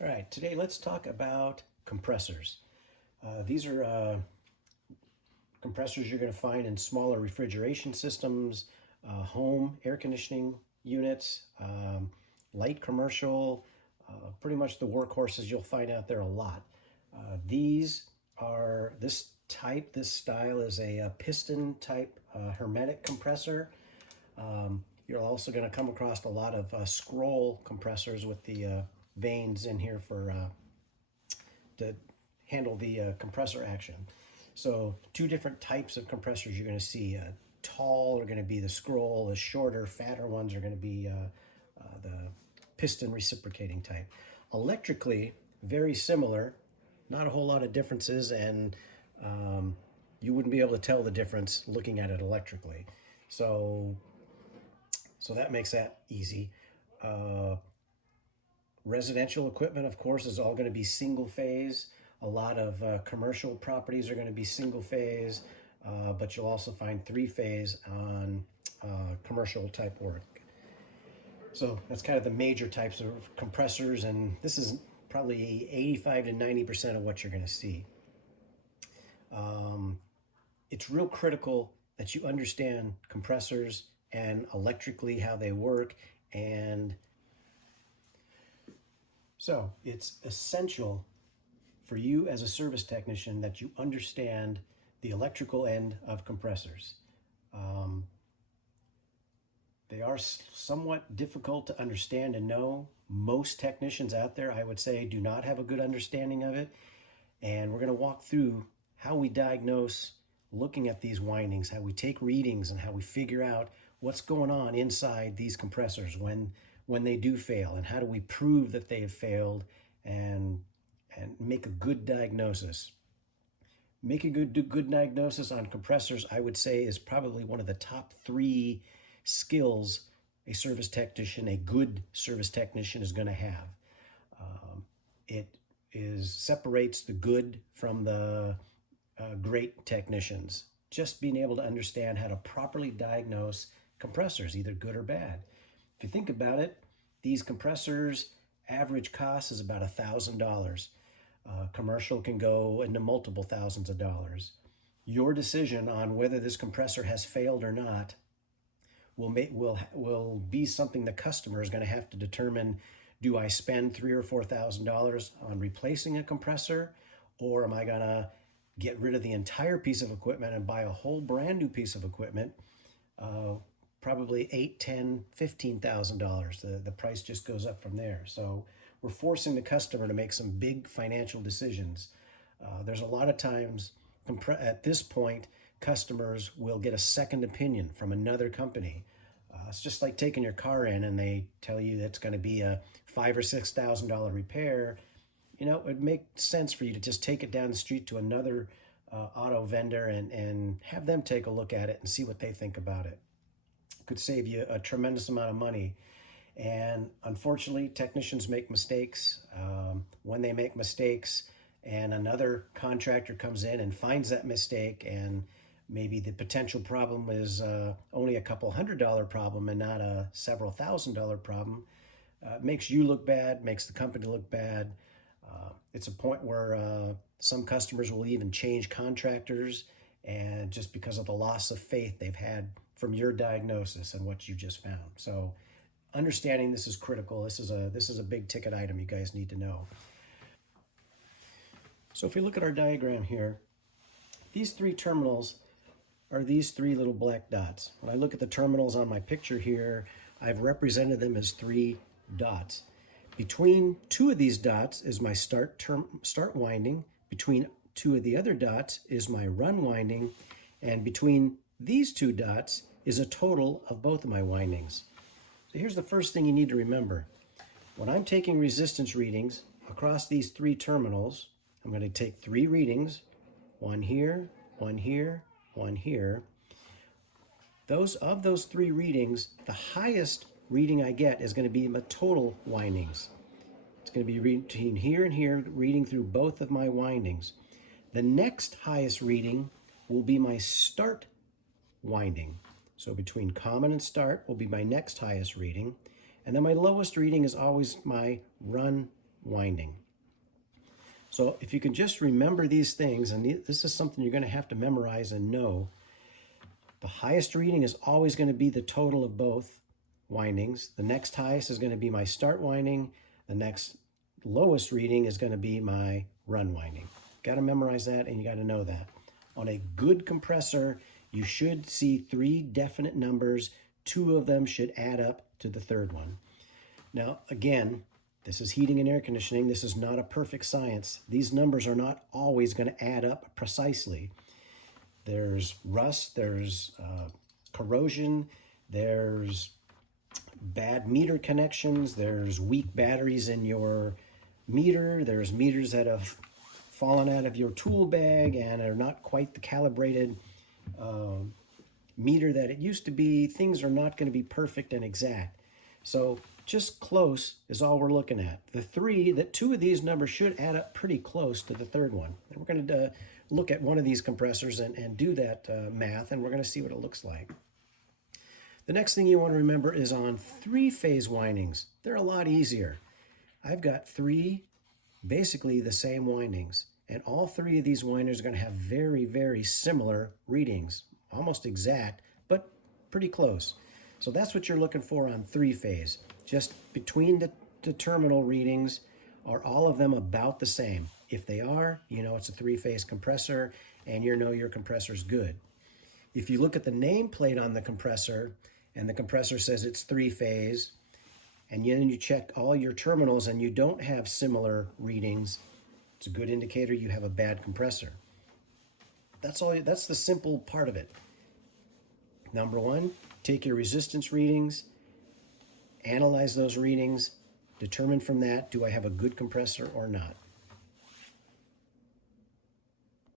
All right, today let's talk about compressors. These are compressors you're going to find in smaller refrigeration systems, home air conditioning units, light commercial, pretty much the workhorses you'll find out there a lot. These are, this style is a piston type hermetic compressor. You're also going to come across a lot of scroll compressors with the vanes in here for to handle the compressor action. So two different types of compressors you're going to see. Tall are going to be the scroll, the shorter, fatter ones are going to be the piston reciprocating type. Electrically, very similar, not a whole lot of differences, and you wouldn't be able to tell the difference looking at it electrically. So that makes that easy. Residential equipment, of course, is all going to be single phase. A lot of commercial properties are going to be single phase, but you'll also find three phase on commercial type work. So that's kind of the major types of compressors, and this is probably 85 to 90% of what you're going to see. It's real critical that you understand compressors and electrically how they work, and so it's essential for you as a service technician that you understand the electrical end of compressors. They are somewhat difficult to understand and know. Most technicians out there, I would say, do not have a good understanding of it. And we're going to walk through how we diagnose looking at these windings, how we take readings, and how we figure out what's going on inside these compressors when they do fail, and how do we prove that they have failed and make a good diagnosis. Making a good diagnosis on compressors, I would say, is probably one of the top three skills a service technician, a good service technician, is going to have. It separates the good from the great technicians. Just being able to understand how to properly diagnose compressors, either good or bad. If you think about it, these compressors, average cost is about $1,000. Commercial can go into multiple thousands of dollars. Your decision on whether this compressor has failed or not will be something the customer is going to have to determine. Do I spend $3,000 or $4,000 on replacing a compressor, or am I going to get rid of the entire piece of equipment and buy a whole brand new piece of equipment? Probably $8,000, $10,000, $15,000. The price just goes up from there. So we're forcing the customer to make some big financial decisions. There's a lot of times at this point, customers will get a second opinion from another company. It's just like taking your car in and they tell you it's going to be a $5,000 or $6,000 repair. You know, it would make sense for you to just take it down the street to another auto vendor and have them take a look at it and see what they think about it. Could save you a tremendous amount of money. And unfortunately, technicians make mistakes. When they make mistakes and another contractor comes in and finds that mistake, and maybe the potential problem is only a couple $100 problem and not a several $1,000 problem, it makes you look bad, makes the company look bad. It's a point where some customers will even change contractors, and just because of the loss of faith they've had from your diagnosis and what you just found. So understanding this is critical. This is a big ticket item you guys need to know. So if we look at our diagram here, these three terminals are these three little black dots. When I look at the terminals on my picture here, I've represented them as three dots. Between two of these dots is my start winding. Between two of the other dots is my run winding. And between these two dots is a total of both of my windings. So here's the first thing you need to remember. When I'm taking resistance readings across these three terminals, I'm going to take three readings, one here, one here, one here. Those three readings, the highest reading I get is going to be my total windings. It's going to be between here and here, reading through both of my windings. The next highest reading will be my start winding. So between common and start will be my next highest reading. And then my lowest reading is always my run winding. So if you can just remember these things, and this is something you're going to have to memorize and know, the highest reading is always going to be the total of both windings. The next highest is going to be my start winding. The next lowest reading is going to be my run winding. Got to memorize that, and you got to know that. On a good compressor, you should see 3 definite numbers. 2 of them should add up to the third one. Now, again, this is heating and air conditioning. This is not a perfect science. These numbers are not always going to add up precisely. There's rust, there's corrosion, there's bad meter connections, there's weak batteries in your meter, there's meters that have fallen out of your tool bag and are not quite the calibrated meter that it used to be. Things are not going to be perfect and exact. So just close is all we're looking at. The 2 of these numbers should add up pretty close to the third one. And we're going to look at one of these compressors and do that math, and we're going to see what it looks like. The next thing you want to remember is on 3-phase windings. They're a lot easier. I've got 3 basically the same windings, and all 3 of these windings are going to have very, very similar readings, almost exact, but pretty close. So that's what you're looking for on 3-phase. Just between the terminal readings, are all of them about the same? If they are, you know it's a 3-phase compressor, and you know your compressor's good. If you look at the nameplate on the compressor, and the compressor says it's 3-phase, and then you check all your terminals and you don't have similar readings, it's a good indicator you have a bad compressor. That's the simple part of it. Number 1, take your resistance readings, analyze those readings, determine from that, do I have a good compressor or not?